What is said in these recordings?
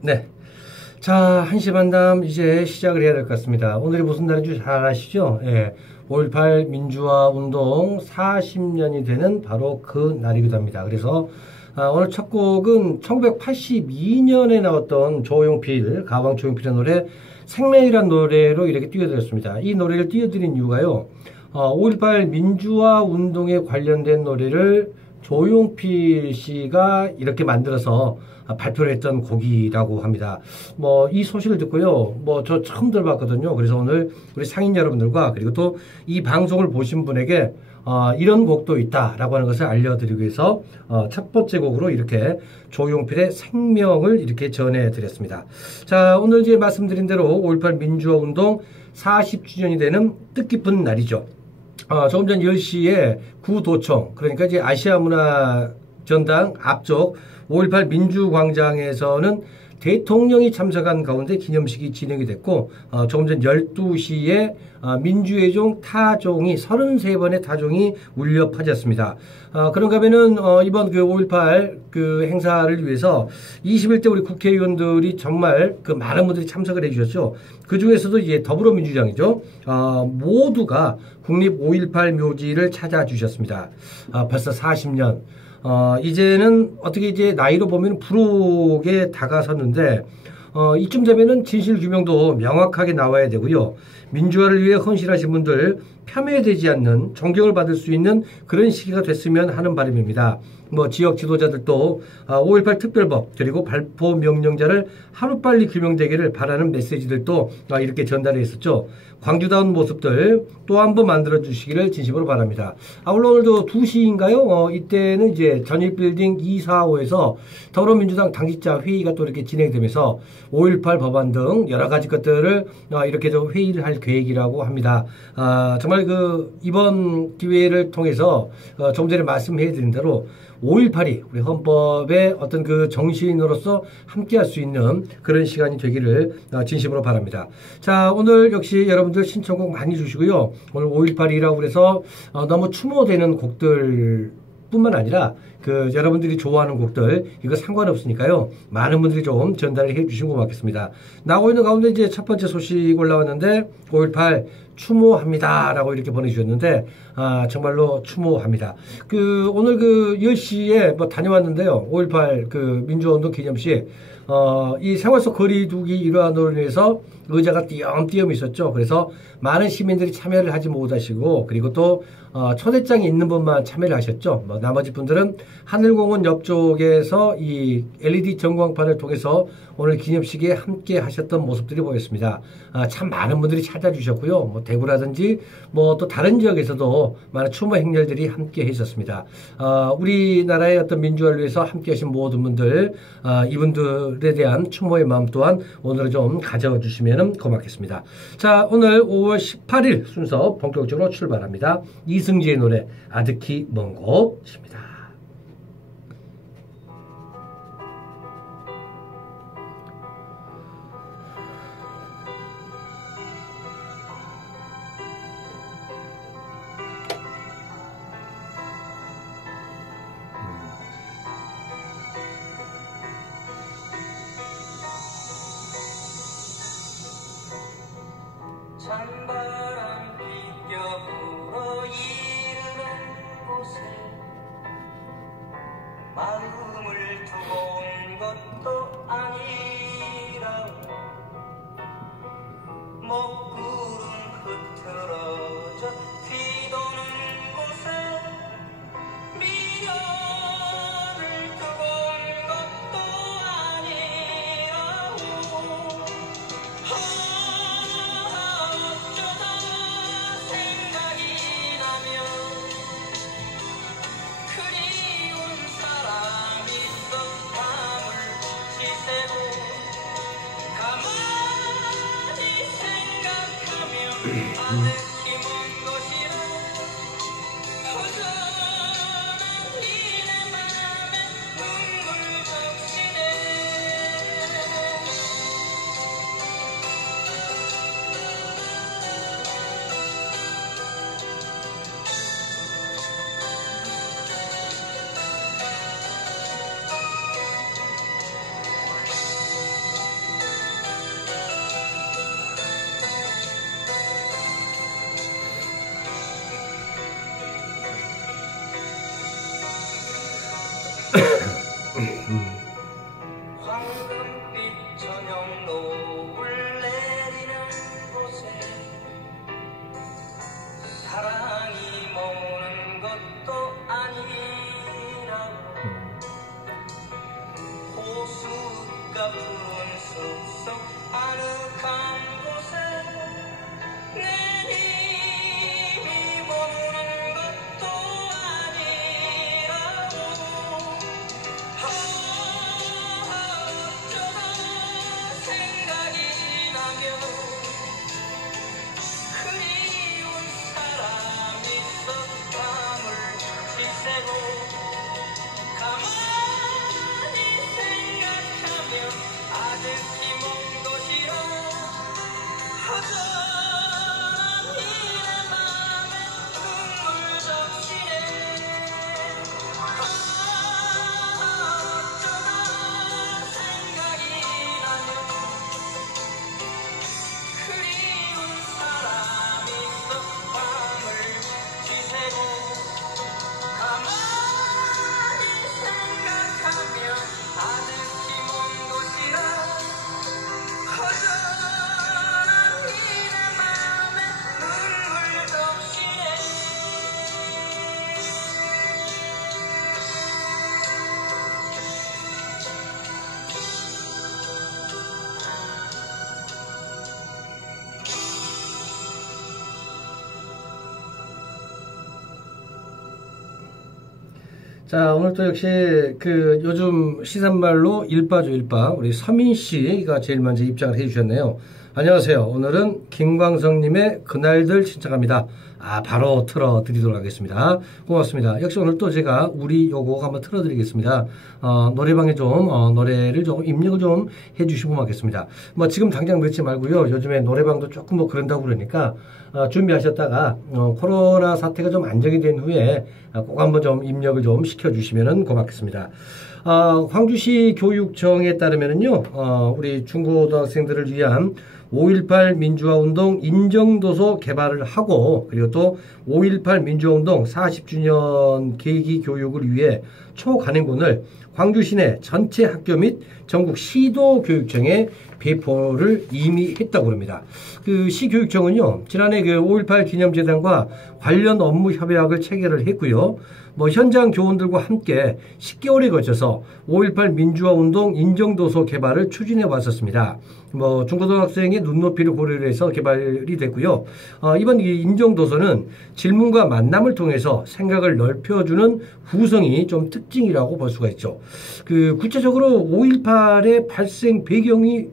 네. 자, 1시 반담 이제 시작을 해야 될 것 같습니다. 오늘이 무슨 날인지 잘 아시죠? 예. 5.18 민주화 운동 40년이 되는 바로 그 날이기도 합니다. 그래서 오늘 첫 곡은 1982년에 나왔던 조용필, 가왕 조용필의 노래 생명이란 노래로 이렇게 띄워드렸습니다. 이 노래를 띄워드린 이유가요. 5.18 민주화 운동에 관련된 노래를 조용필 씨가 이렇게 만들어서 발표를 했던 곡이라고 합니다. 이 소식을 듣고요. 저 처음 들어봤거든요. 그래서 오늘 우리 상인 여러분들과 그리고 또 이 방송을 보신 분에게 이런 곡도 있다라고 하는 것을 알려드리기 위해서 첫 번째 곡으로 이렇게 조용필의 생명을 이렇게 전해드렸습니다. 자, 오늘 이제 말씀드린 대로 5.18 민주화 운동 40주년이 되는 뜻깊은 날이죠. 조금 전 10시에 구도청, 그러니까 이제 아시아문화전당 앞쪽 5.18 민주광장에서는 대통령이 참석한 가운데 기념식이 진행이 됐고, 조금 전 12시에 민주의 종 타종이 33번의 타종이 울려 퍼졌습니다. 그런가 하면은 이번 그 5.18 그 행사를 위해서 21대 우리 국회의원들이 정말 그 많은 분들이 참석을 해주셨죠. 그 중에서도 이제 더불어민주당이죠. 모두가 국립 5.18 묘지를 찾아주셨습니다. 벌써 40년. 이제는 어떻게 이제 나이로 보면 부록에 다가섰는데, 이쯤 되면은 진실 규명도 명확하게 나와야 되고요. 민주화를 위해 헌신하신 분들 폄훼되지 않는 존경을 받을 수 있는 그런 시기가 됐으면 하는 바람입니다. 지역 지도자들도 5.18 특별법 그리고 발포 명령자를 하루빨리 규명되기를 바라는 메시지들도 이렇게 전달해 있었죠. 광주다운 모습들 또 한 번 만들어 주시기를 진심으로 바랍니다. 물론 오늘도 2시인가요? 이때는 이제 전일빌딩 245에서 더불어민주당 당직자 회의가 또 이렇게 진행되면서 5.18 법안 등 여러 가지 것들을 이렇게 좀 회의를 할 계획이라고 합니다. 정말 이번 기회를 통해서 좀 전에 말씀해 드린 대로 5.18이 우리 헌법의 어떤 그 정신으로서 함께 할 수 있는 그런 시간이 되기를 진심으로 바랍니다. 자, 오늘 역시 여러분들 신청곡 많이 주시고요. 오늘 5.18이라고 그래서 너무 추모되는 곡들 뿐만 아니라 여러분들이 좋아하는 곡들 이거 상관없으니까요. 많은 분들이 좀 전달을 해 주시면 고맙겠습니다. 나오고 있는 가운데 이제 첫 번째 소식 올라왔는데 5.18 추모합니다라고 이렇게 보내주셨는데 정말로 추모합니다. 오늘 10시에 다녀왔는데요. 5.18 민주화운동 기념식 이 생활 속 거리두기 일환으로 인해서 의자가 띄엄띄엄 있었죠. 그래서 많은 시민들이 참여를 하지 못하시고 그리고 또 초대장이 있는 분만 참여를 하셨죠. 나머지 분들은 하늘공원 옆쪽에서 이 LED 전광판을 통해서 오늘 기념식에 함께 하셨던 모습들이 보였습니다. 참 많은 분들이 찾아주셨고요. 대구라든지 또 다른 지역에서도 많은 추모 행렬들이 함께 했었습니다. 우리나라의 어떤 민주화를 위해서 함께 하신 모든 분들, 이분들에 대한 추모의 마음 또한 오늘은 좀 가져주시면 고맙겠습니다. 자, 오늘 5월 18일 순서 본격적으로 출발합니다. 이승지의 노래 아득히 먼 곳입니다. 찬바람 비껴 불어 이르는 곳에 마음을 두고 온 것도 아니라 먹구름 흐트러져 뒤도는 곳에 미련을 두고 온 것도 아니라고 자, 오늘 또 역시 그 요즘 시산말로 일바죠, 일바. 우리 서민 씨가 제일 먼저 입장을 해주셨네요. 안녕하세요. 오늘은 김광석님의 그날들 신청합니다. 바로 틀어드리도록 하겠습니다. 고맙습니다. 역시 오늘 또 제가 우리 요곡 한번 틀어드리겠습니다. 노래방에 좀, 노래를 좀 입력을 좀 해주시고 하겠습니다. 뭐 지금 당장 넣지 말고요. 요즘에 노래방도 조금 뭐 그런다고 그러니까, 준비하셨다가, 코로나 사태가 좀 안정이 된 후에 꼭 한번 좀 입력을 좀 시켜주시면 고맙겠습니다. 광주시 교육청에 따르면은요, 우리 중고등학생들을 위한 5.18 민주화운동 인정도서 개발을 하고, 그리고 또 5.18 민주화운동 40주년 계기 교육을 위해 초간행본을 광주시내 전체 학교 및 전국 시도교육청에 배포를 이미 했다고 합니다. 그 시교육청은요, 지난해 그 5.18 기념재단과 관련 업무 협약을 체결을 했고요. 뭐 현장 교원들과 함께 10개월에 걸쳐서 5.18 민주화 운동 인정도서 개발을 추진해 왔었습니다. 뭐 중고등학생의 눈높이를 고려를 해서 개발이 됐고요. 이번 이 인정도서는 질문과 만남을 통해서 생각을 넓혀주는 구성이 좀 특징이라고 볼 수가 있죠. 그 구체적으로 5.18의 발생 배경이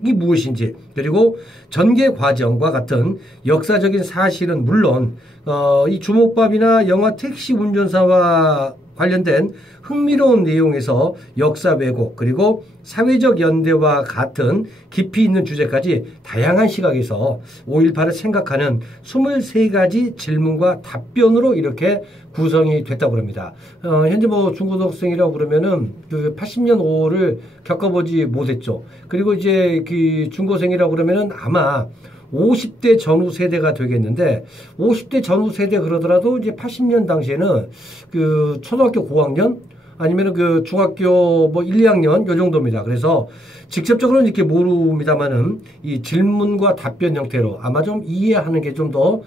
무엇인지, 그리고 전개 과정과 같은 역사적인 사실은 물론 이 주먹밥이나 영화 택시 운전사와 관련된 흥미로운 내용에서 역사 왜곡, 그리고 사회적 연대와 같은 깊이 있는 주제까지 다양한 시각에서 5.18을 생각하는 23가지 질문과 답변으로 이렇게 구성이 됐다고 합니다. 현재 뭐 중고등학생이라고 그러면은 그 80년 5를 겪어보지 못했죠. 그리고 이제 그 중고생이라고 그러면은 아마 50대 전후 세대가 되겠는데, 50대 전후 세대 그러더라도 이제 80년 당시에는 그 초등학교 고학년 아니면 그 중학교 뭐 1, 2학년 요 정도입니다. 그래서 직접적으로는 이렇게 모릅니다만은 이 질문과 답변 형태로 아마 좀 이해하는 게 좀 더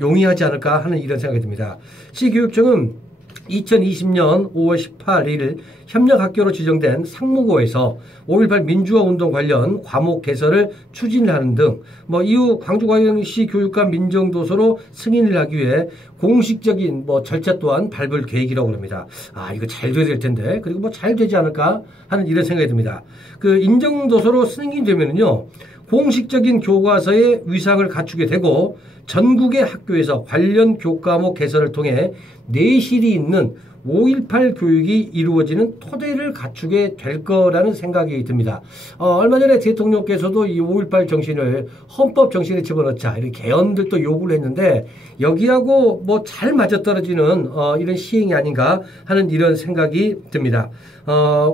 용이하지 않을까 하는 이런 생각이 듭니다. 시교육청은 2020년 5월 18일 협력학교로 지정된 상무고에서 5.18 민주화 운동 관련 과목 개설을 추진하는 등 뭐 이후 광주광역시 교육감 민정도서로 승인을 하기 위해 공식적인 뭐 절차 또한 밟을 계획이라고 합니다. 이거 잘 돼야 될 텐데, 그리고 뭐 잘 되지 않을까 하는 이런 생각이 듭니다. 그 인정도서로 승인되면은요, 공식적인 교과서의 위상을 갖추게 되고 전국의 학교에서 관련 교과목 개설을 통해 내실이 있는 5.18 교육이 이루어지는 토대를 갖추게 될 거라는 생각이 듭니다. 얼마 전에 대통령께서도 이 5.18 정신을 헌법 정신에 집어넣자 이렇게 개헌들도 요구를 했는데 여기하고 뭐 잘 맞아떨어지는 이런 시행이 아닌가 하는 이런 생각이 듭니다.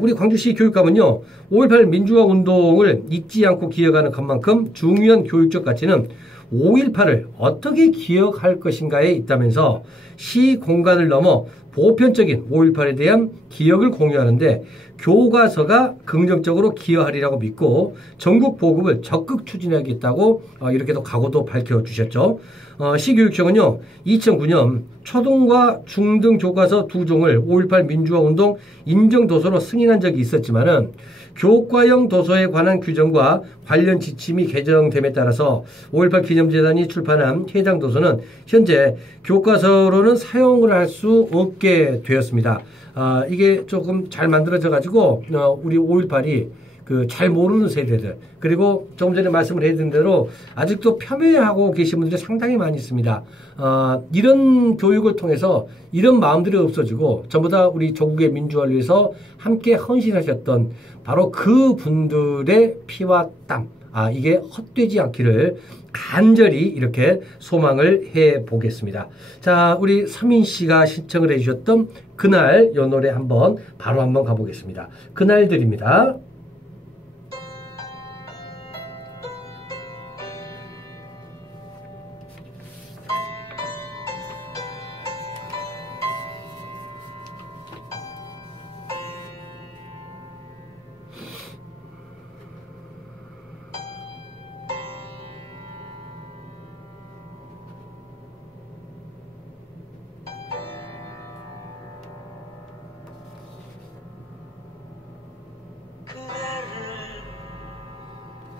우리 광주시 교육감은요, 5.18 민주화 운동을 잊지 않고 기억하는 것만큼 중요한 교육적 가치는 5.18을 어떻게 기억할 것인가에 있다면서 시 공간을 넘어 보편적인 5.18에 대한 기억을 공유하는데 교과서가 긍정적으로 기여하리라고 믿고 전국 보급을 적극 추진하겠다고 이렇게도 각오도 밝혀주셨죠. 시교육청은요, 2009년 초등과 중등 교과서 2종을 5.18 민주화 운동 인정도서로 승인한 적이 있었지만은 교과형 도서에 관한 규정과 관련 지침이 개정됨에 따라서 5.18 기념재단이 출판한 해당 도서는 현재 교과서로는 사용을 할 수 없게 되었습니다. 이게 조금 잘 만들어져 가지고 우리 5.18이 그 잘 모르는 세대들, 그리고 조금 전에 말씀을 해드린 대로 아직도 폄훼하고 계신 분들이 상당히 많이 있습니다. 이런 교육을 통해서 이런 마음들이 없어지고 전부 다 우리 조국의 민주화를 위해서 함께 헌신하셨던 바로 그 분들의 피와 땀, 이게 헛되지 않기를 간절히 이렇게 소망을 해 보겠습니다. 자, 우리 서민 씨가 신청을 해 주셨던 그날 요 노래 바로 한번 가보겠습니다. 그날들입니다. 그대를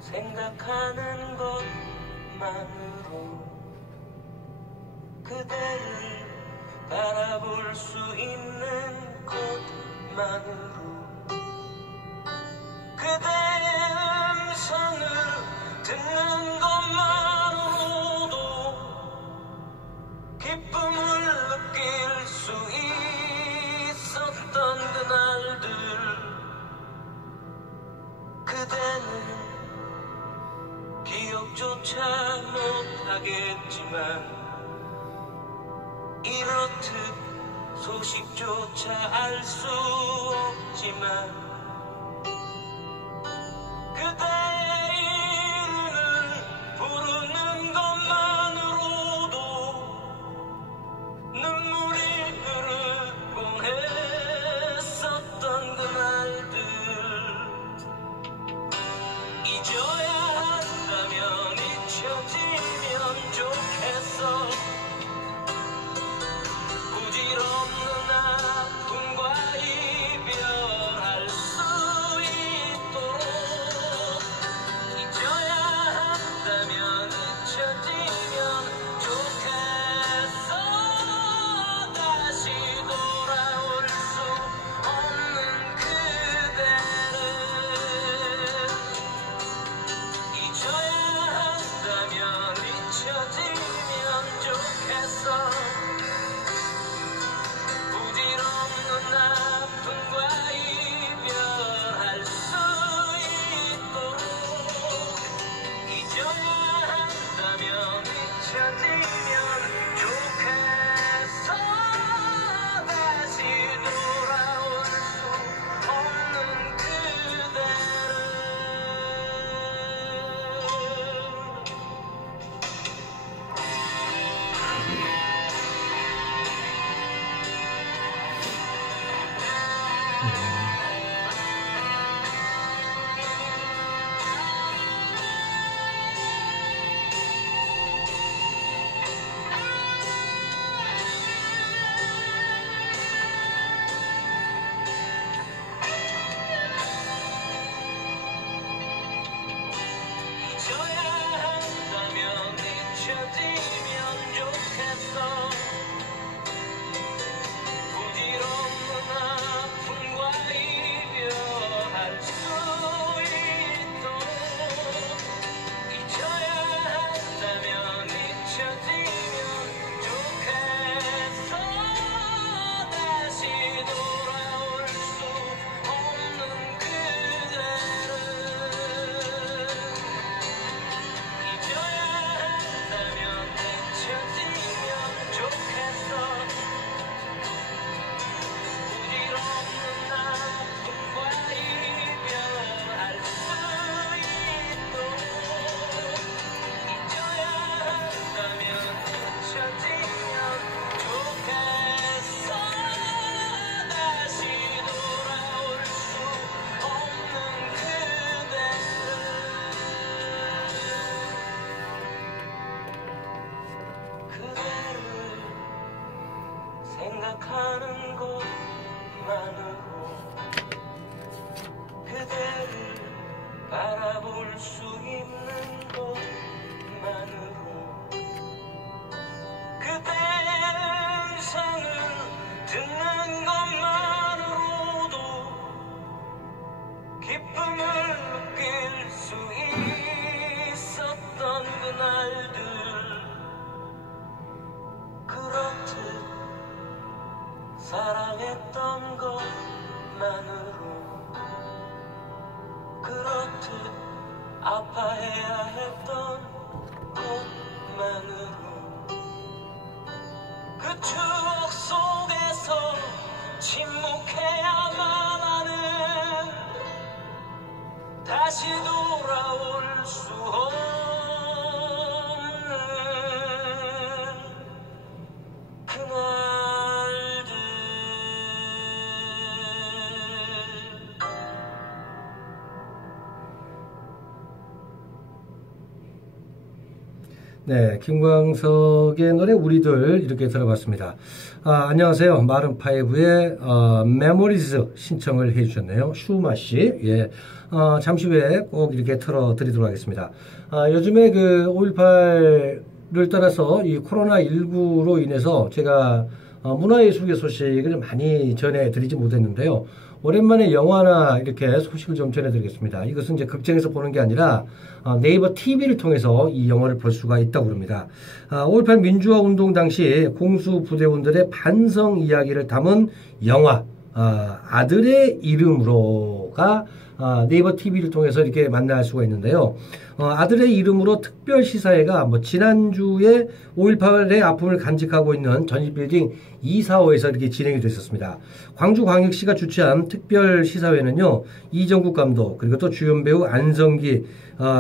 생각하는 것만으로 그대를 바라볼 수 있는 것만으로 그대 음성을 듣는 것만으로도 기쁨을 느낄 수 있었던 그날들 그대는 기억조차 못하겠지만 이렇듯 소식조차 알 수 없지만 그대의 이름을 부르는 것만으로도 눈물이 흐르곤 했었던 그날들 잊어야 한다면 잊혀지면 좋겠어 부질없는 아픔과 이별할 수 있도록 잊어야 한다면 잊혀지면 좋겠어 다시 돌아올 수 없는 그대를 잊어야 한다면 잊혀지면 좋겠어 부질없는 아픔과 이별할 수 있도록 잊어야 한다면 잊혀지면 좋겠어 다시 돌아올 수 없는 그대를 잊어야 한다면 잊혀지면 좋겠어 부질없는 아픔과 이별할 수 있도록 잊어야 한다면 잊혀지면 좋겠어 다시 돌아올 수 없는 그대를 잊어야 한다면 잊혀지면 좋겠어 부질없는 아픔과 이별할 수 있도록 잊어야 한다면 잊혀지면 좋겠어 다시 돌아올 수 없는 그대를 생각하는 것만으로 그대를 바라볼 수 있는 것만으로 그대 음성을 듣는 것만으로도 기쁨을 느낄 수 있었던 그날들 그렇듯 사랑했던 것만으로 그렇듯 아파해야 했던 것만으로 그 추억 속에서 침묵해야만 하는 다시 돌아올 수 없는 그날들 네, 김광석의 노래 우리들 이렇게 들어봤습니다. 안녕하세요. 마룬5의 메모리즈 신청을 해주셨네요. 슈마 씨. 예, 잠시 후에 꼭 이렇게 틀어드리도록 하겠습니다. 요즘에 그 5.18를 따라서 이 코로나19로 인해서 제가 문화예술계 소식을 많이 전해드리지 못했는데요. 오랜만에 영화나 이렇게 소식을 좀 전해드리겠습니다. 이것은 이제 극장에서 보는 게 아니라 네이버 TV를 통해서 이 영화를 볼 수가 있다고 합니다. 5.18 민주화 운동 당시 공수부대원들의 반성 이야기를 담은 영화 아들의 이름으로가 네이버 TV를 통해서 이렇게 만날 수가 있는데요. 아들의 이름으로 특별 시사회가 뭐 지난주에 5.18의 아픔을 간직하고 있는 전시빌딩 245에서 이렇게 진행이 됐었습니다. 광주광역시가 주최한 특별 시사회는요, 이정국 감독, 그리고 또 주연 배우 안성기,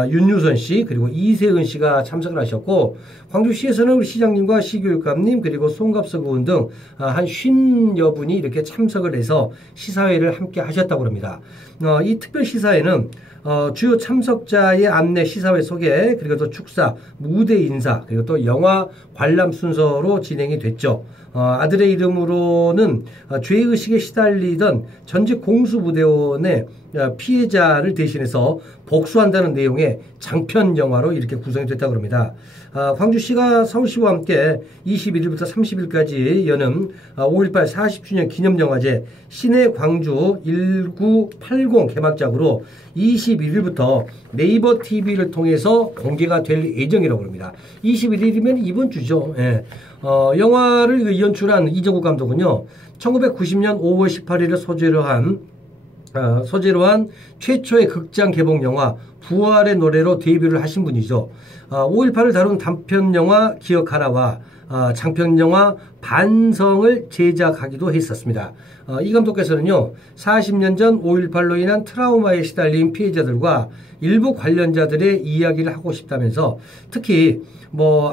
윤유선 씨, 그리고 이세은 씨가 참석을 하셨고, 광주시에서는 우리 시장님과 시교육감님, 그리고 송갑석 의원 등 한 50여 분이 이렇게 참석을 해서 시사회를 함께 하셨다고 합니다. 이 특별 시사회는 주요 참석자의 안내, 시사회 소개, 그리고 또 축사, 무대 인사, 그리고 또 영화 관람 순서로 진행이 됐죠. 아들의 이름으로는 죄의식에 시달리던 전직 공수부대원의 피해자를 대신해서 복수한다는 내용의 장편 영화로 이렇게 구성이 됐다고 합니다. 광주시가 서울시와 함께 21일부터 30일까지 여는 5.18 40주년 기념영화제 시내 광주 1980 개막작으로 21일부터 네이버 TV를 통해서 공개가 될 예정이라고 합니다. 21일이면 이번 주죠. 예. 영화를 연출한 이정국 감독은요, 1990년 5월 18일을 소재로 한 최초의 극장 개봉 영화 부활의 노래로 데뷔를 하신 분이죠. 5.18을 다룬 단편 영화 기억하라와 장편 영화 반성을 제작하기도 했었습니다. 이 감독께서는요, 40년 전 5.18로 인한 트라우마에 시달린 피해자들과 일부 관련자들의 이야기를 하고 싶다면서 특히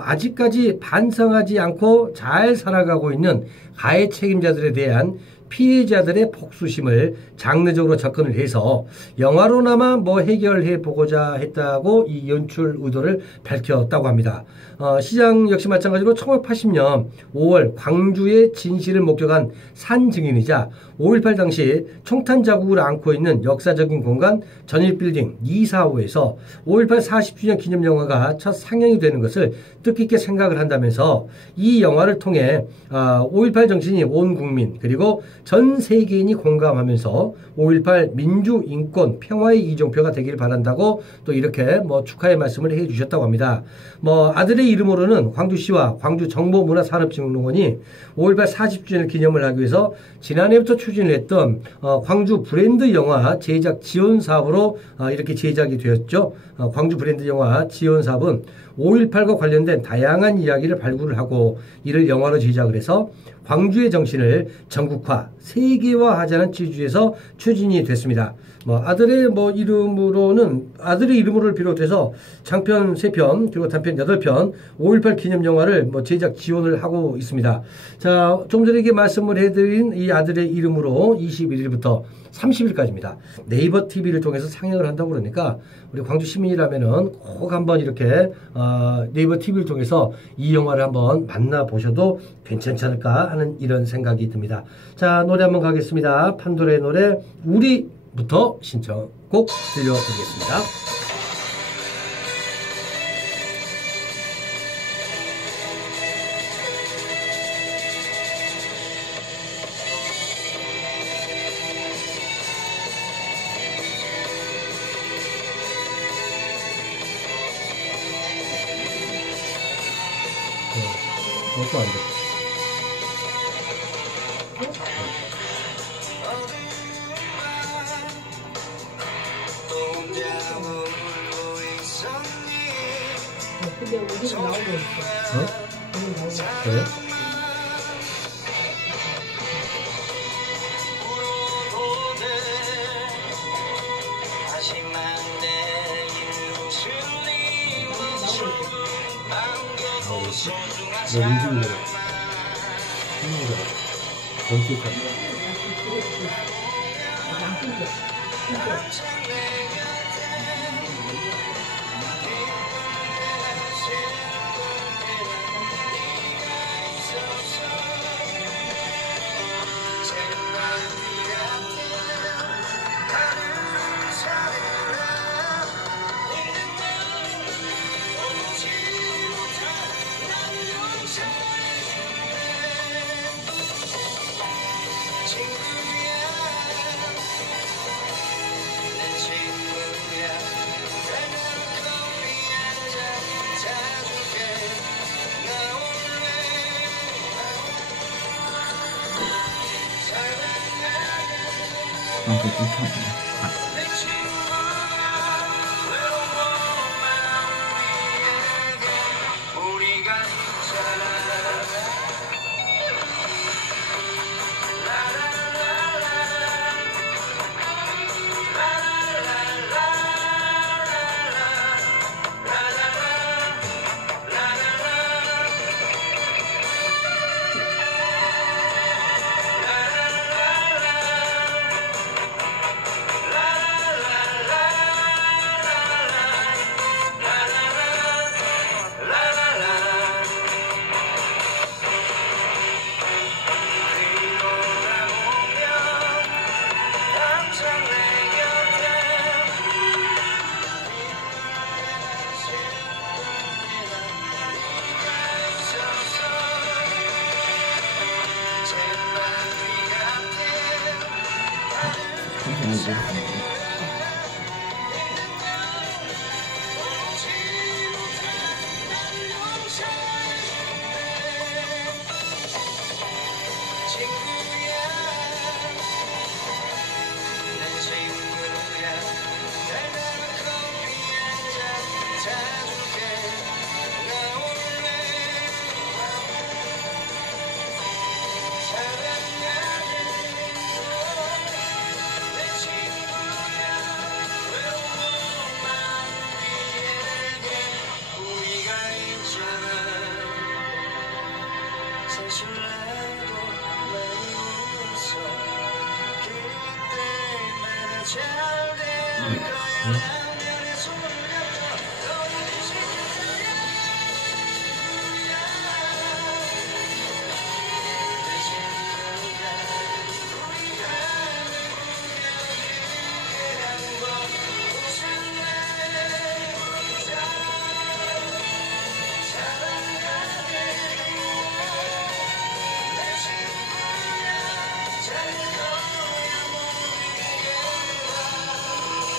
아직까지 반성하지 않고 잘 살아가고 있는 가해 책임자들에 대한 피해자들의 복수심을 장르적으로 접근을 해서 영화로나마 해결해 보고자 했다고 이 연출 의도를 밝혔다고 합니다. 시장 역시 마찬가지로 1980년 5월 광주의 진실을 목격한 산 증인이자 5.18 당시 총탄 자국을 안고 있는 역사적인 공간 전일빌딩 245에서 5.18 40주년 기념영화가 첫 상영이 되는 것을 뜻깊게 생각을 한다면서 이 영화를 통해 5.18 정신이 온 국민 그리고 전 세계인이 공감하면서 5.18 민주, 인권, 평화의 이정표가 되기를 바란다고 또 이렇게 축하의 말씀을 해 주셨다고 합니다. 아들의 이름으로는 광주시와 광주정보문화산업진흥원이 5.18 40주년 기념을 하기 위해서 지난해부터 추진을 했던 광주 브랜드 영화 제작 지원 사업으로 이렇게 제작이 되었죠. 광주 브랜드 영화 지원 사업은 5.18과 관련된 다양한 이야기를 발굴을 하고 이를 영화로 제작을 해서 광주의 정신을 전국화, 세계화하자는 취지에서 추진이 됐습니다. 아들의 이름으로를 비롯해서 장편 3편, 그리고 단편 8편, 5.18 기념 영화를 제작 지원을 하고 있습니다. 자, 좀 전에 말씀을 해드린 이 아들의 이름으로 21일부터 30일까지입니다. 네이버 TV를 통해서 상영을 한다고 그러니까 우리 광주 시민이라면은 꼭 한번 이렇게 네이버 TV를 통해서 이 영화를 한번 만나보셔도 괜찮지 않을까 하는 이런 생각이 듭니다. 자, 노래 한번 가겠습니다. 판도라의 노래 우리부터 신청곡 들려드리겠습니다. 그것도 안 돼. 근데 우리는 나오고 있어. 우리는 나오고 있어. 왜? 뭐 움직이는 거야. 검색하 방송 끊겨. 내 친구야 외로워 마음 위에게 우리가 있잖아 사실 나도 많이 웃어 그때마다 잘 될 거야 라면에 손을 얹어 너를 지켜줘야 내 친구가 우리가 우리에게 한번 웃을래 사랑하게 내 친구야 잘 거야 우리에게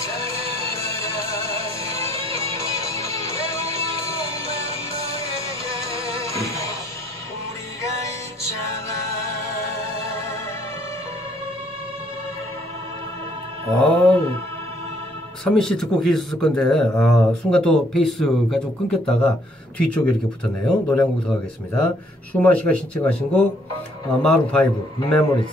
잘해봐라 외로우면 너에게 우리가 있잖아 아우, 서민 씨 듣고 계셨을 건데, 순간 또 페이스가 좀 끊겼다가 뒤쪽에 이렇게 붙었네요. 노래 한 곡 더 가겠습니다. 슈마 씨가 신청하신 곡, 마룬 5, 메모리즈.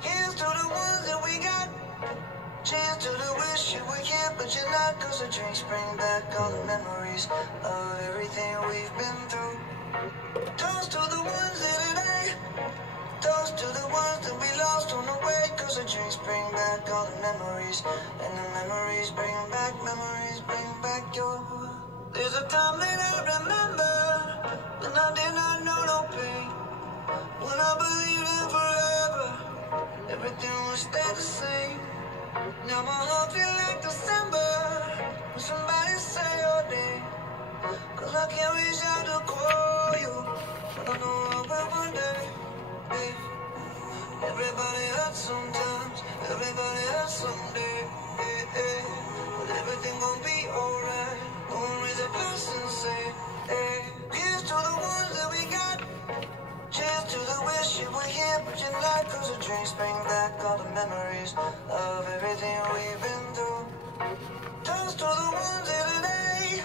Here's to the ones that we got. Cheers to the wish you were here, but you're not. Cause the drinks bring back all the memories of everything we've been through. Toast to the ones here today. Toast to the ones that we lost on the way. Cause the drinks bring back all the memories. And the memories bring back your. There's a time that I remember when I did not know no pain. When I believed in forever, everything will stay the same. Now my heart feel like December when somebody say your name. Cause I can't reach out to call you, but I know I will one day. Hey. Everybody hurts sometimes, everybody hurts someday. Hey, hey. But everything gon' be alright. Gonna raise a glass and say, hey. Here's to the ones that we got. Cheers to the wish you were here, but you're not. Cause the drinks bring back all the memories of everything we've been through. Toast to the ones here today.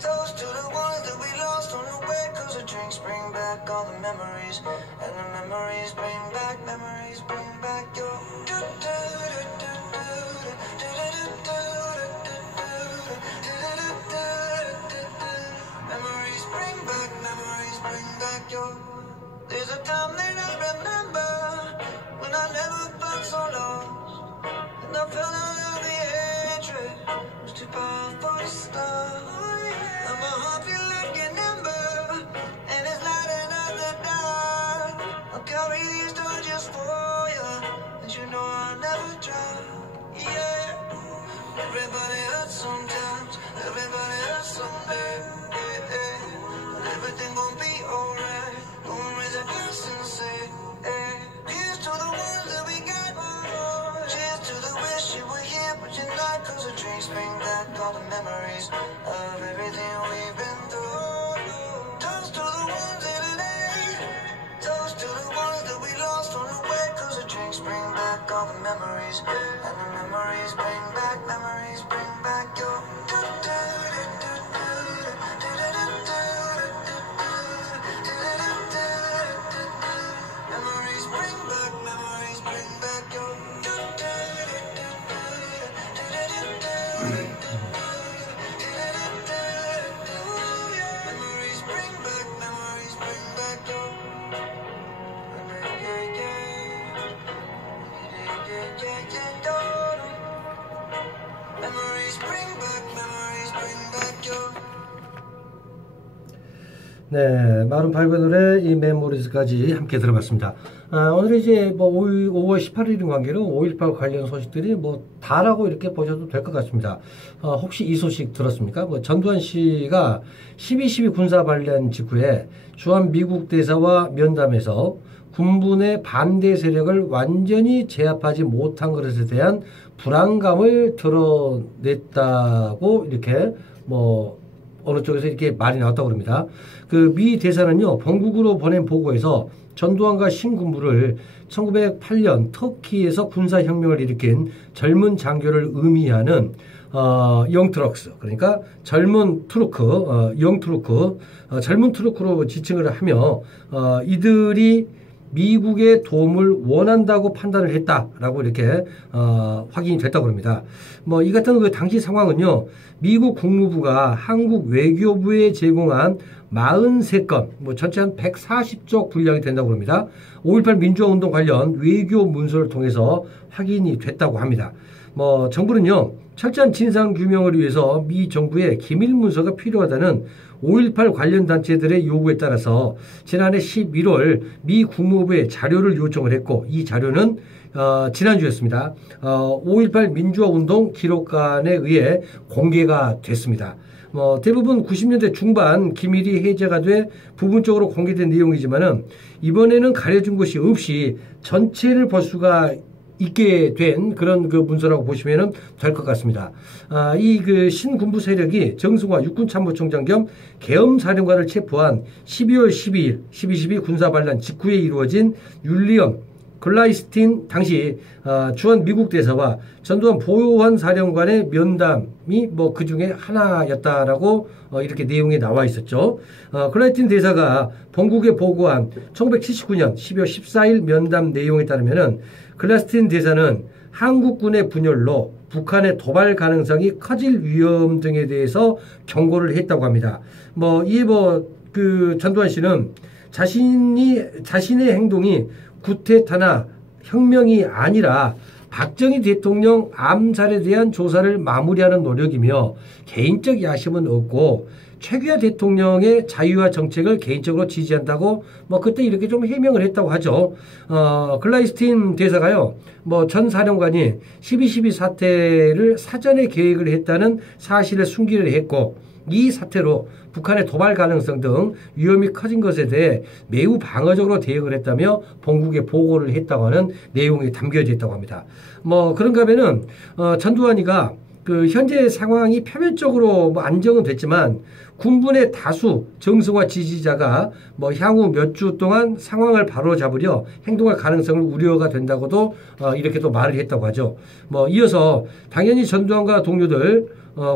Toast to the ones that we lost on the way. Cause the drinks bring back all the memories. And the memories bring back your. Memories bring back your. There's a time that I remember when I never felt so lost. all the memories, and the memories bring back your. Memories bring back your. Memories bring back your. Memories bring back your. 네, 마룬 5의 노래 이 메모리즈까지 함께 들어봤습니다. 오늘 이제 뭐 5월 18일인 관계로 5.18 관련 소식들이 뭐 다라고 이렇게 보셔도 될 것 같습니다. 혹시 이 소식 들었습니까? 뭐 전두환 씨가 12.12 군사 반란 직후에 주한 미국 대사와 면담에서 군부의 반대 세력을 완전히 제압하지 못한 것에 대한 불안감을 드러냈다고 이렇게 뭐 어느 쪽에서 이렇게 말이 나왔다고 합니다. 그 미 대사는요, 본국으로 보낸 보고에서 전두환과 신군부를 1908년 터키에서 군사혁명을 일으킨 젊은 장교를 의미하는 영트럭스, 그러니까 젊은 투르크, 영투르크, 젊은 투르크로 지칭을 하며 이들이 미국의 도움을 원한다고 판단을 했다라고 이렇게 확인이 됐다고 합니다. 뭐 이 같은 그 당시 상황은요, 미국 국무부가 한국 외교부에 제공한 43건, 뭐 전체 한 140조 분량이 된다고 합니다. 5.18 민주화운동 관련 외교 문서를 통해서 확인이 됐다고 합니다. 뭐 정부는요, 철저한 진상 규명을 위해서 미 정부의 기밀 문서가 필요하다는 5.18 관련 단체들의 요구에 따라서 지난해 11월 미 국무부에 자료를 요청을 했고, 이 자료는 지난주였습니다. 5.18 민주화운동 기록관에 의해 공개가 됐습니다. 대부분 90년대 중반 기밀이 해제가 돼 부분적으로 공개된 내용이지만은 이번에는 가려진 것이 없이 전체를 볼 수가 있게 된 그런 그 문서라고 보시면 될 것 같습니다. 이 그 신군부 세력이 정승화 육군참모총장 겸 계엄사령관을 체포한 12월 12일 12.12 군사반란 직후에 이루어진 율리엄 글라이스틴 당시 주한 미국 대사와 전두환 보호원 사령관의 면담이 뭐 그 중에 하나였다라고 이렇게 내용이 나와 있었죠. 글라이스틴 대사가 본국에 보고한 1979년 12월 14일 면담 내용에 따르면은 글라이스틴 대사는 한국군의 분열로 북한의 도발 가능성이 커질 위험 등에 대해서 경고를 했다고 합니다. 이에 그 전두환 씨는 자신의 행동이 구테타나 혁명이 아니라 박정희 대통령 암살에 대한 조사를 마무리하는 노력이며 개인적 야심은 없고 최규하 대통령의 자유화 정책을 개인적으로 지지한다고 그때 이렇게 좀 해명을 했다고 하죠. 글라이스틴 대사가요, 전 사령관이 12.12 사태를 사전에 계획을 했다는 사실을 숨기려 했고, 이 사태로 북한의 도발 가능성 등 위험이 커진 것에 대해 매우 방어적으로 대응을 했다며 본국에 보고를 했다고 하는 내용이 담겨져 있다고 합니다. 그런가 하면은 전두환이가 그 현재 상황이 표면적으로 안정은 됐지만 군부의 다수 정승화 지지자가 향후 몇 주 동안 상황을 바로잡으려 행동할 가능성을 우려가 된다고도 이렇게 또 말을 했다고 하죠. 이어서 당연히 전두환과 동료들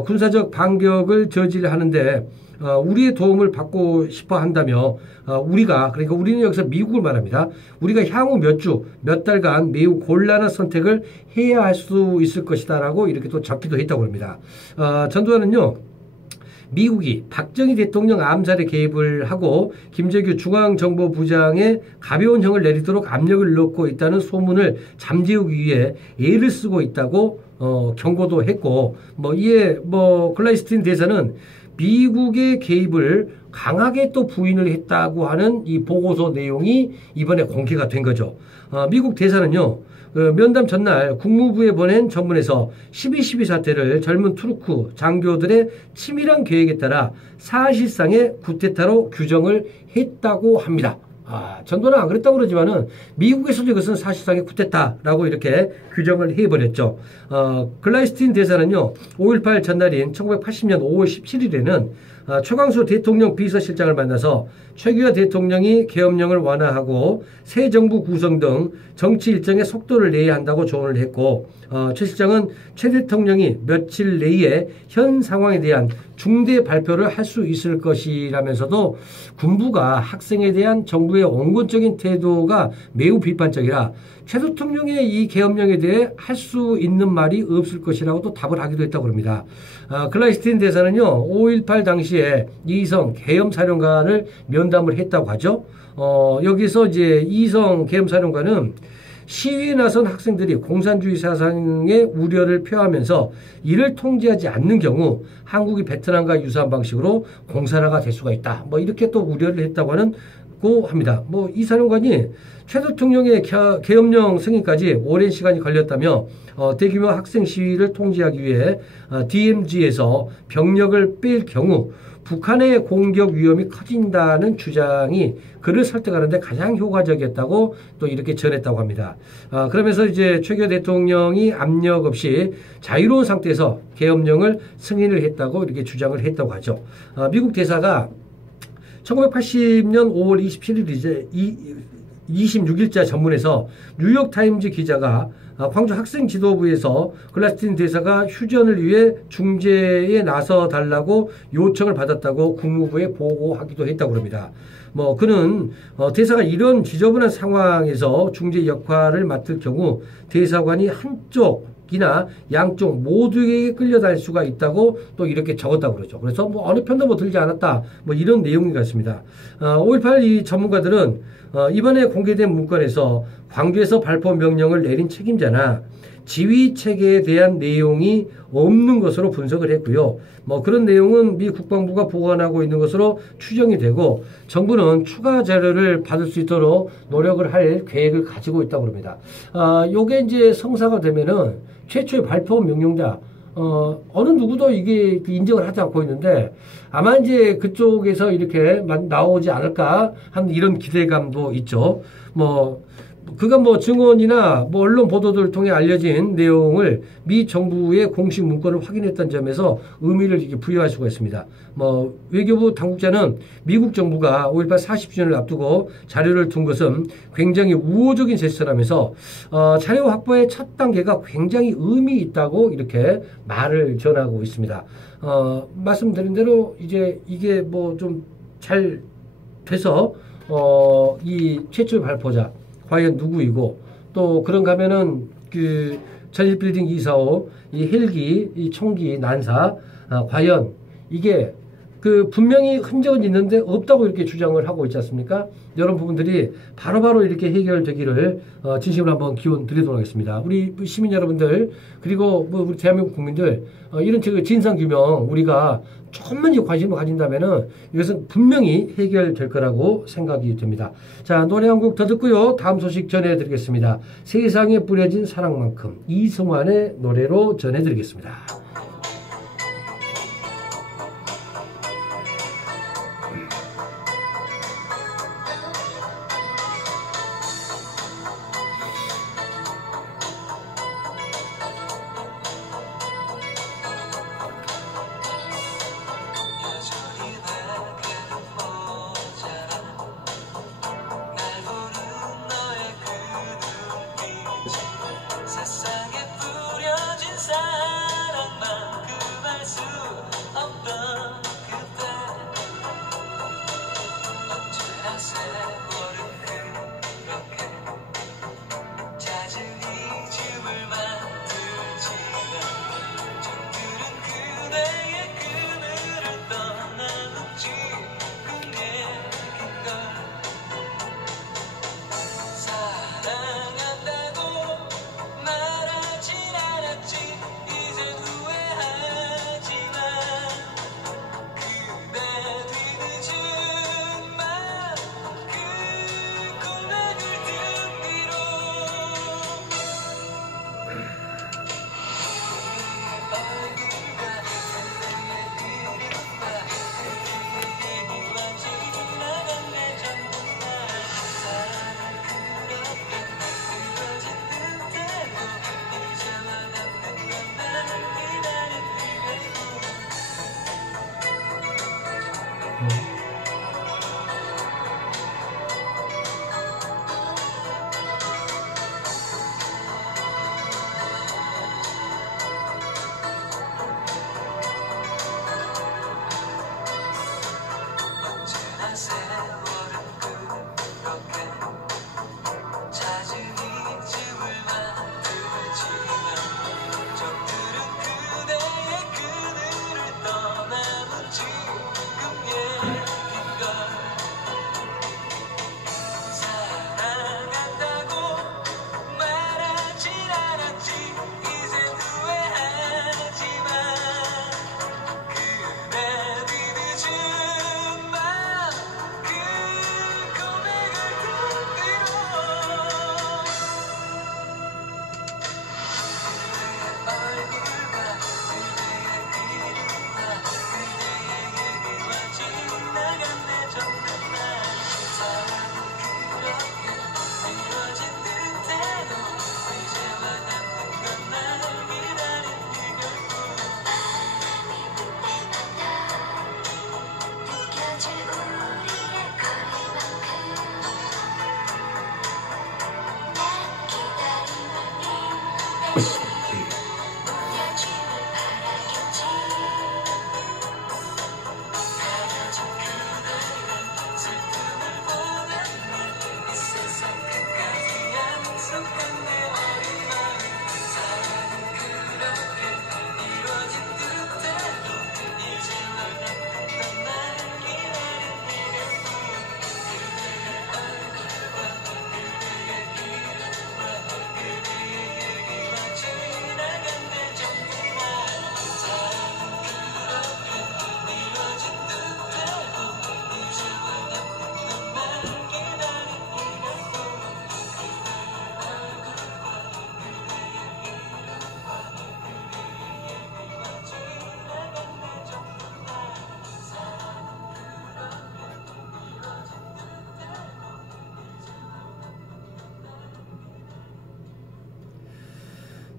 군사적 반격을 저질하는데 우리의 도움을 받고 싶어 한다며 그러니까 우리는 여기서 미국을 말합니다. 우리가 향후 몇 주, 몇 달간 매우 곤란한 선택을 해야 할 수 있을 것이다라고 이렇게 또 적기도 했다고 합니다. 전두환은요, 미국이 박정희 대통령 암살에 개입을 하고 김재규 중앙정보부장에 가벼운 형을 내리도록 압력을 넣고 있다는 소문을 잠재우기 위해 애를 쓰고 있다고 경고도 했고, 이에 글라이스틴 대사는 미국의 개입을 강하게 또 부인을 했다고 하는 이 보고서 내용이 이번에 공개가 된 거죠. 미국 대사는요, 면담 전날 국무부에 보낸 전문에서 12.12 사태를 젊은 투르크 장교들의 치밀한 계획에 따라 사실상의 구테타로 규정을 했다고 합니다. 전두환은 안 그랬다고 그러지만은 미국에서도 이것은 사실상의 쿠데타라고 이렇게 규정을 해버렸죠. 글라이스틴 대사는요, 5.18 전날인 1980년 5월 17일에는 최광수 대통령 비서실장을 만나서 최규하 대통령이 계엄령을 완화하고 새 정부 구성 등 정치 일정에 속도를 내야 한다고 조언을 했고, 최 실장은 최 대통령이 며칠 내에 현 상황에 대한 중대 발표를 할 수 있을 것이라면서도 군부가 학생에 대한 정부의 원론적인 태도가 매우 비판적이라 최 대통령의 이 계엄령에 대해 할 수 있는 말이 없을 것이라고 또 답을 하기도 했다고 합니다. 글라이스틴 대사는요, 5.18 당시에 이희성 계엄사령관을 면담을 했다고 하죠. 여기서 이제 이희성 계엄사령관은 시위에 나선 학생들이 공산주의 사상의 우려를 표하면서 이를 통제하지 않는 경우 한국이 베트남과 유사한 방식으로 공산화가 될 수가 있다. 뭐 이렇게 또 우려를 했다고 하고 합니다. 뭐 이 사령관이 최 대통령의 계엄령 승인까지 오랜 시간이 걸렸다며 대규모 학생 시위를 통제하기 위해 DMZ에서 병력을 뺄 경우 북한의 공격 위험이 커진다는 주장이 그를 설득하는 데 가장 효과적이었다고 또 이렇게 전했다고 합니다. 그러면서 이제 최규하 대통령이 압력 없이 자유로운 상태에서 계엄령을 승인을 했다고 이렇게 주장을 했다고 하죠. 미국 대사가 1980년 5월 27일 이제 26일자 전문에서 뉴욕타임즈 기자가 광주 학생지도부에서 글라스틴 대사가 휴전을 위해 중재에 나서 달라고 요청을 받았다고 국무부에 보고하기도 했다고 합니다. 뭐 그는 대사가 이런 지저분한 상황에서 중재 역할을 맡을 경우 대사관이 한쪽이나 양쪽 모두에게 끌려다닐 수가 있다고 또 이렇게 적었다고 그러죠. 그래서 뭐 어느 편도 뭐 들지 않았다. 뭐 이런 내용인 것 같습니다. 5.18 이 전문가들은 이번에 공개된 문건에서 광주에서 발포 명령을 내린 책임자나 지휘 체계에 대한 내용이 없는 것으로 분석을 했고요. 뭐 그런 내용은 미 국방부가 보관하고 있는 것으로 추정이 되고 정부는 추가 자료를 받을 수 있도록 노력을 할 계획을 가지고 있다고 합니다. 요게 이제 성사가 되면은 최초의 발포 명령자 어느 누구도 이게 인정을 하지 않고 있는데 아마 이제 그쪽에서 이렇게 나오지 않을까 하는 이런 기대감도 있죠. 뭐 그가 뭐 증언이나 뭐 언론 보도들을 통해 알려진 내용을 미 정부의 공식 문건을 확인했던 점에서 의미를 이렇게 부여할 수가 있습니다. 뭐 외교부 당국자는 미국 정부가 5.18 40주년을 앞두고 자료를 둔 것은 굉장히 우호적인 제스처라면서 자료 확보의 첫 단계가 굉장히 의미 있다고 이렇게 말을 전하고 있습니다. 말씀드린 대로 이제 이게 뭐 좀 잘 돼서 이 최초의 발포자 과연 누구이고 또 그런가 하면은 그 전일빌딩 245 이 헬기 이 총기 난사 과연 이게 그 분명히 흔적은 있는데 없다고 이렇게 주장을 하고 있지 않습니까? 이런 부분들이 바로바로 이렇게 해결되기를 진심으로 한번 기원 드리도록 하겠습니다. 우리 시민 여러분들 그리고 뭐 우리 대한민국 국민들 이런 진상 규명 우리가 조금만 관심을 가진다면은 이것은 분명히 해결될 거라고 생각이 됩니다. 자, 노래 한 곡 더 듣고요. 다음 소식 전해드리겠습니다. 세상에 뿌려진 사랑만큼 이승환의 노래로 전해드리겠습니다.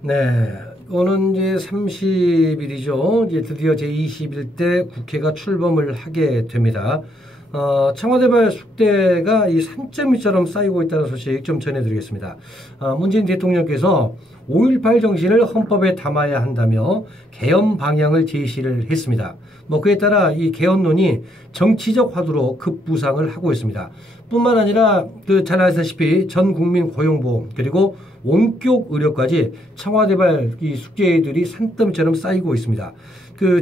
네, 오는 이제 30일이죠. 이제 드디어 제21대 국회가 출범을 하게 됩니다. 청와대발 숙대가 이 산더미처럼 쌓이고 있다는 소식 좀 전해드리겠습니다. 문재인 대통령께서 5.18 정신을 헌법에 담아야 한다며 개헌 방향을 제시를 했습니다. 그에 따라 이 개헌론이 정치적 화두로 급부상을 하고 있습니다. 뿐만 아니라 잘 아시다시피 전 국민 고용보험 그리고 원격 의료까지 청와대발 이 숙제들이 산더미처럼 쌓이고 있습니다.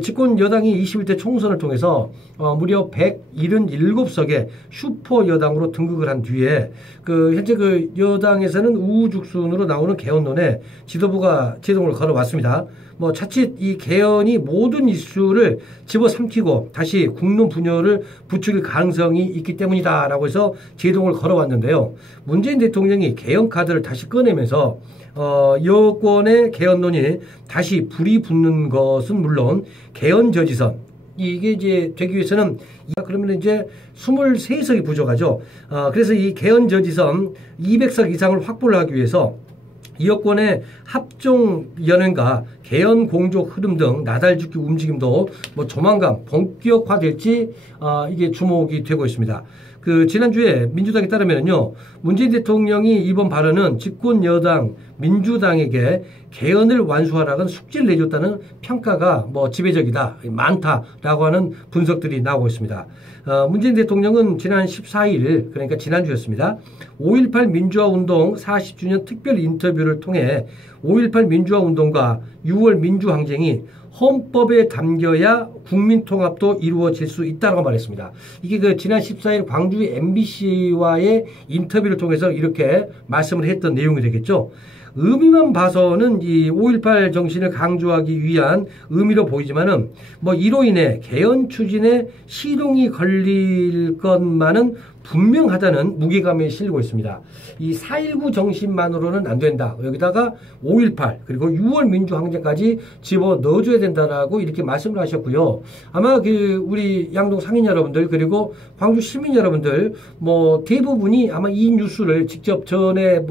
집권 여당이 21대 총선을 통해서 무려 177석의 슈퍼 여당으로 등극을 한 뒤에 현재 여당에서는 우후죽순으로 나오는 개헌론에 지도부가 제동을 걸어왔습니다. 자칫 이 개헌이 모든 이슈를 집어삼키고 다시 국론 분열을 부추길 가능성이 있기 때문이다라고 해서 제동을 걸어왔는데요. 문재인 대통령이 개헌 카드를 다시 꺼내면서 여권의 개헌론이 다시 불이 붙는 것은 물론 개헌 저지선 이게 이제 되기 위해서는 그러면 이제 23석이 부족하죠. 그래서 이 개헌 저지선 200석 이상을 확보를 하기 위해서 이 여권의 합종 연행과 개헌 공조 흐름 등 나달짓기 움직임도 조만간 본격화될지 이게 주목이 되고 있습니다. 지난주에 민주당에 따르면요, 문재인 대통령이 이번 발언은 집권 여당 민주당에게 개헌을 완수하라는 숙제를 내줬다는 평가가 지배적이다, 많다라고 하는 분석들이 나오고 있습니다. 문재인 대통령은 지난 14일, 그러니까 지난주였습니다. 5.18 민주화운동 40주년 특별 인터뷰를 통해 5.18 민주화운동과 6월 민주항쟁이 헌법에 담겨야 국민통합도 이루어질 수 있다고 말했습니다. 이게 지난 14일 광주 MBC와의 인터뷰를 통해서 이렇게 말씀을 했던 내용이 되겠죠. 의미만 봐서는 이 5.18 정신을 강조하기 위한 의미로 보이지만은 이로 인해 개헌 추진에 시동이 걸릴 것만은 분명하다는 무게감에 실리고 있습니다. 이 4.19 정신만으로는 안 된다. 여기다가 5.18 그리고 6월 민주항쟁까지 집어 넣어줘야 된다라고 이렇게 말씀을 하셨고요. 아마 우리 양동 상인 여러분들 그리고 광주 시민 여러분들 대부분이 아마 이 뉴스를 직접 전에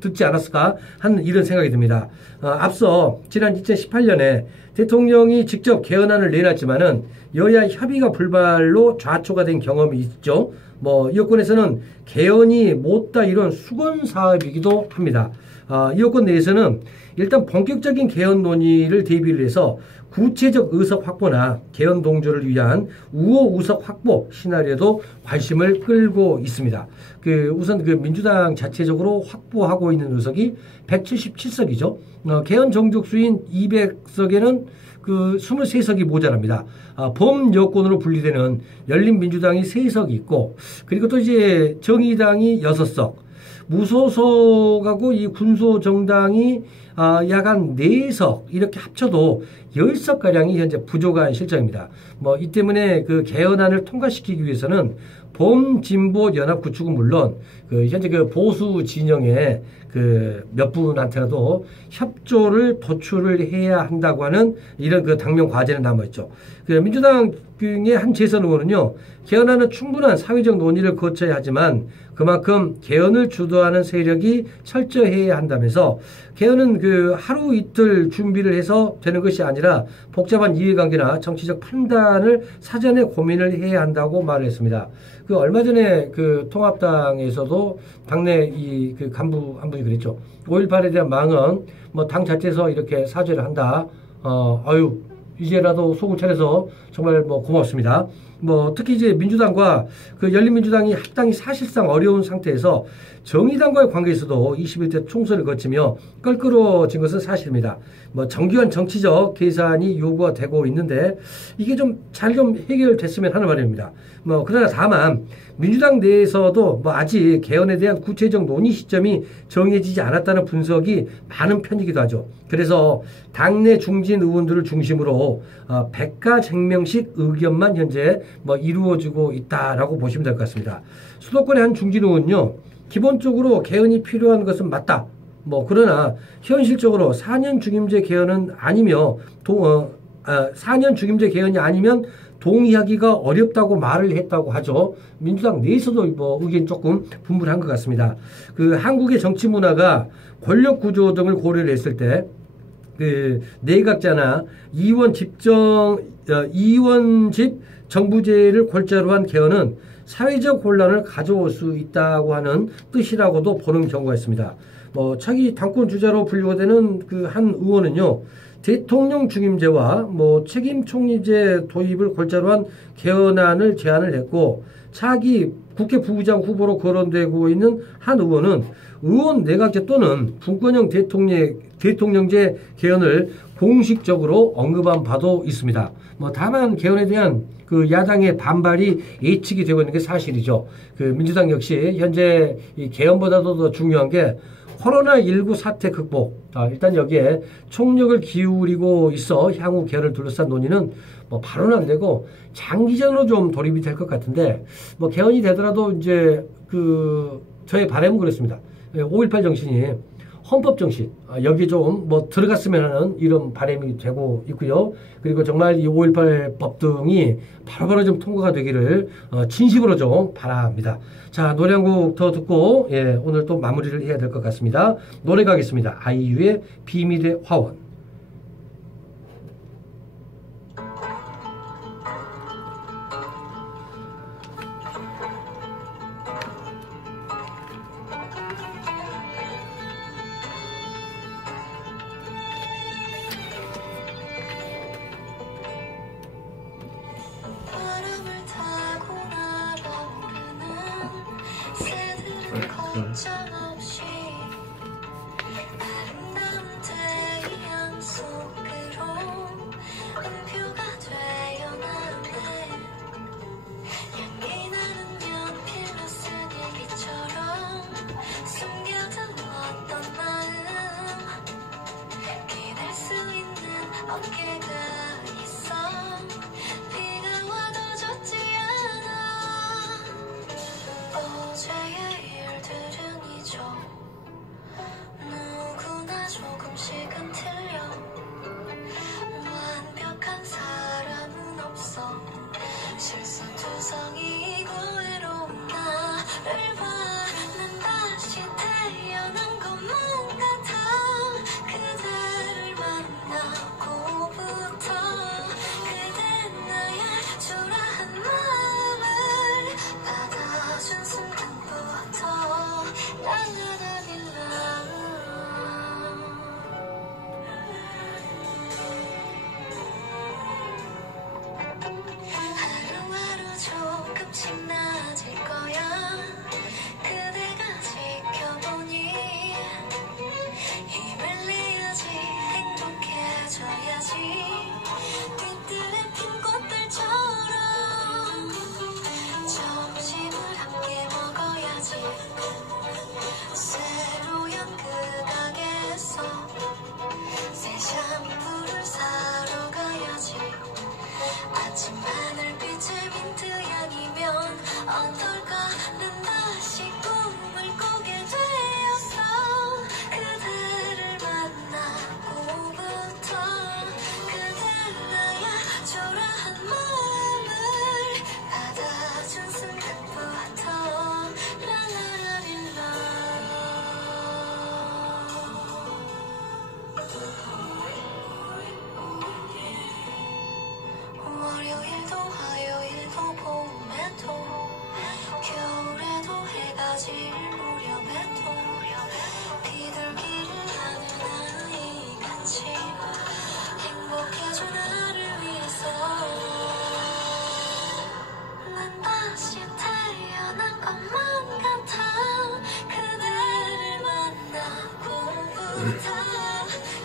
듣지 않았을까 하는 이런 생각이 듭니다. 앞서 지난 2018년에 대통령이 직접 개헌안을 내놨지만은 여야 협의가 불발로 좌초가 된 경험이 있죠. 여권에서는 개헌이 못다 이런 수건 사업이기도 합니다. 여권 내에서는 일단 본격적인 개헌 논의를 대비를 해서 구체적 의석 확보나 개헌 동조를 위한 우호 의석 확보 시나리오도 관심을 끌고 있습니다. 우선 민주당 자체적으로 확보하고 있는 의석이 177석이죠. 개헌 정족수인 200석에는 23석이 모자랍니다. 범여권으로 분리되는 열린민주당이 3석이 있고, 그리고 또 이제 정의당이 6석, 무소속하고 이 군소정당이 약 한 4석 이렇게 합쳐도 10석가량이 현재 부족한 실정입니다. 이 때문에 개헌안을 통과시키기 위해서는 범진보 연합 구축은 물론 현재 보수 진영의 몇 분한테라도 협조를 도출을 해야 한다고 하는 이런 당면 과제는 남아있죠. 민주당의 한 재선 의원은요, 개헌안은 충분한 사회적 논의를 거쳐야 하지만 그만큼 개헌을 주도하는 세력이 철저해야 한다면서 개헌은 하루 이틀 준비를 해서 되는 것이 아니라 복잡한 이해관계나 정치적 판단을 사전에 고민을 해야 한다고 말을 했습니다. 얼마 전에 통합당에서도 당내 간부 한 분이 정확하게 그랬죠. 5.18에 대한 망언, 뭐 당 자체에서 이렇게 사죄를 한다. 아유, 이제라도 속을 차려서 정말 뭐 고맙습니다. 뭐 특히 이제 민주당과 그 열린민주당이 합당이 사실상 어려운 상태에서 정의당과의 관계에서도 21대 총선을 거치며 껄끄러워진 것은 사실입니다. 뭐 정교한 정치적 계산이 요구가 되고 있는데 이게 좀 잘 좀 해결됐으면 하는 바람입니다. 뭐 그러나 다만 민주당 내에서도 뭐 아직 개헌에 대한 구체적 논의 시점이 정해지지 않았다는 분석이 많은 편이기도 하죠. 그래서 당내 중진 의원들을 중심으로 백가쟁명식 의견만 현재 뭐 이루어지고 있다라고 보시면 될 것 같습니다. 수도권의 한 중진 의원은요, 기본적으로 개헌이 필요한 것은 맞다. 뭐 그러나 현실적으로 4년 중임제 개헌은 아니며 4년 중임제 개헌이 아니면 동의하기가 어렵다고 말을 했다고 하죠. 민주당 내에서도 뭐 의견 조금 분분한 것 같습니다. 그 한국의 정치 문화가 권력 구조 등을 고려를 했을 때 그 내각제나 이원집 정부제를 골자로 한 개헌은 사회적 혼란을 가져올 수 있다고 하는 뜻이라고도 보는 경우가 있습니다. 뭐 차기 당권 주자로 분류가 되는 그 한 의원은요, 대통령 중임제와 뭐 책임 총리제 도입을 골자로 한 개헌안을 제안을 했고, 차기 국회 부부장 후보로 거론되고 있는 한 의원은 의원 내각제 또는 분권형 대통령제 개헌을 공식적으로 언급한 바도 있습니다. 뭐 다만 개헌에 대한 그 야당의 반발이 예측이 되고 있는 게 사실이죠. 그 민주당 역시 현재 이 개헌보다도 더 중요한 게 코로나19 사태 극복. 일단 여기에 총력을 기울이고 있어 향후 개헌을 둘러싼 논의는 뭐 바로는 안 되고 장기전으로 좀 돌입이 될 것 같은데, 뭐 개헌이 되더라도 이제 그 저의 바람은 그렇습니다. 5.18 정신이 헌법 정신, 여기 좀 뭐 들어갔으면 하는 이런 바람이 되고 있고요. 그리고 정말 이 5.18 법 등이 바로바로 좀 통과가 되기를 진심으로 좀 바랍니다. 자, 노래 한 곡 더 듣고 오늘 또 마무리를 해야 될 것 같습니다. 노래 가겠습니다. 아이유의 비밀의 화원. 걱정없이 아름다운 태양 속으로 음표가 되어나네. 향기 나는 연필로 쓴 일기처럼 숨겨둔 어떤 마음, 기댈 수 있는 어깨가 있어. 비가 와도 젖지 않아. 어제의 일들은 잊어. 누구나 조금씩은 틀려. 완벽한 사람은 없어. 실수투성이고 외로운 나를 봐. 난 다시 태어난 것만 같아. 그대를 만나고부터 그댄 나의 초라한 마음을 받아준 순간부터 난 하나길라.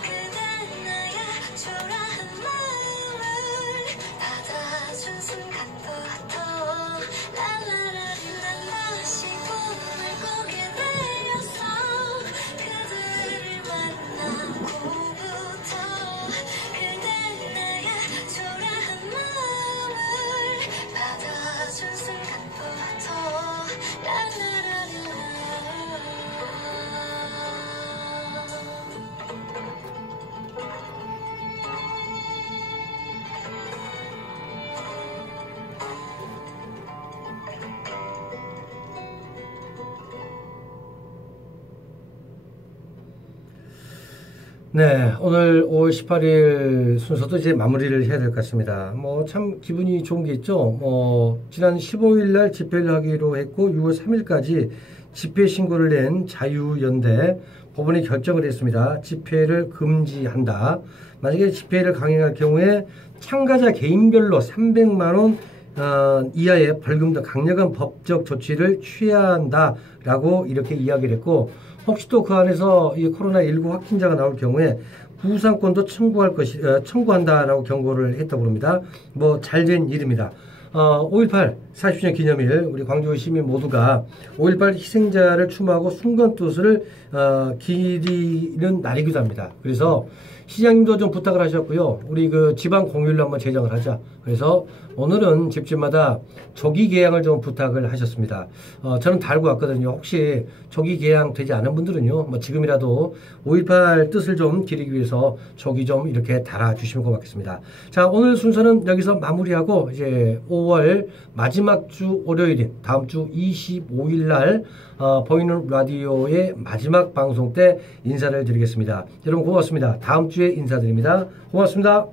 그대 나의 초라한 마음을 받아준 순간부터 랄라라라 다시 꿈을 꾸게 되었어 그들을 만나고부터 그대 나의 초라한 마음을 받아준 순간부터 랄라라라 네, 오늘 5월 18일 순서도 이제 마무리를 해야 될 것 같습니다. 뭐 참 기분이 좋은 게 있죠. 지난 15일 날 집회를 하기로 했고 6월 3일까지 집회 신고를 낸 자유연대 법원이 결정을 했습니다. 집회를 금지한다. 만약에 집회를 강행할 경우에 참가자 개인별로 300만 원 이하의 벌금 등 강력한 법적 조치를 취해야 한다라고 이렇게 이야기를 했고 혹시 또 그 안에서 이 코로나19 확진자가 나올 경우에 부상권도 청구한다라고 경고를 했다고 합니다. 뭐 잘된 일입니다. 5.18 40주년 기념일 우리 광주 시민 모두가 5.18 희생자를 추모하고 순간뜻을 기리는 날이기도 합니다. 그래서 시장님도 좀 부탁을 하셨고요. 우리 그 지방 공휴일로 한번 제정을 하자. 그래서 오늘은 집집마다 조기 개양을 좀 부탁을 하셨습니다. 저는 달고 왔거든요. 혹시 조기 개양 되지 않은 분들은요, 뭐 지금이라도 5.18 뜻을 좀 기리기 위해서 조기 좀 이렇게 달아주시면 고맙겠습니다. 자, 오늘 순서는 여기서 마무리하고 이제 5월 마지막 주 월요일인 다음 주 25일 날 보이는 라디오의 마지막 방송 때 인사를 드리겠습니다. 여러분 고맙습니다. 다음 주에 인사드립니다. 고맙습니다.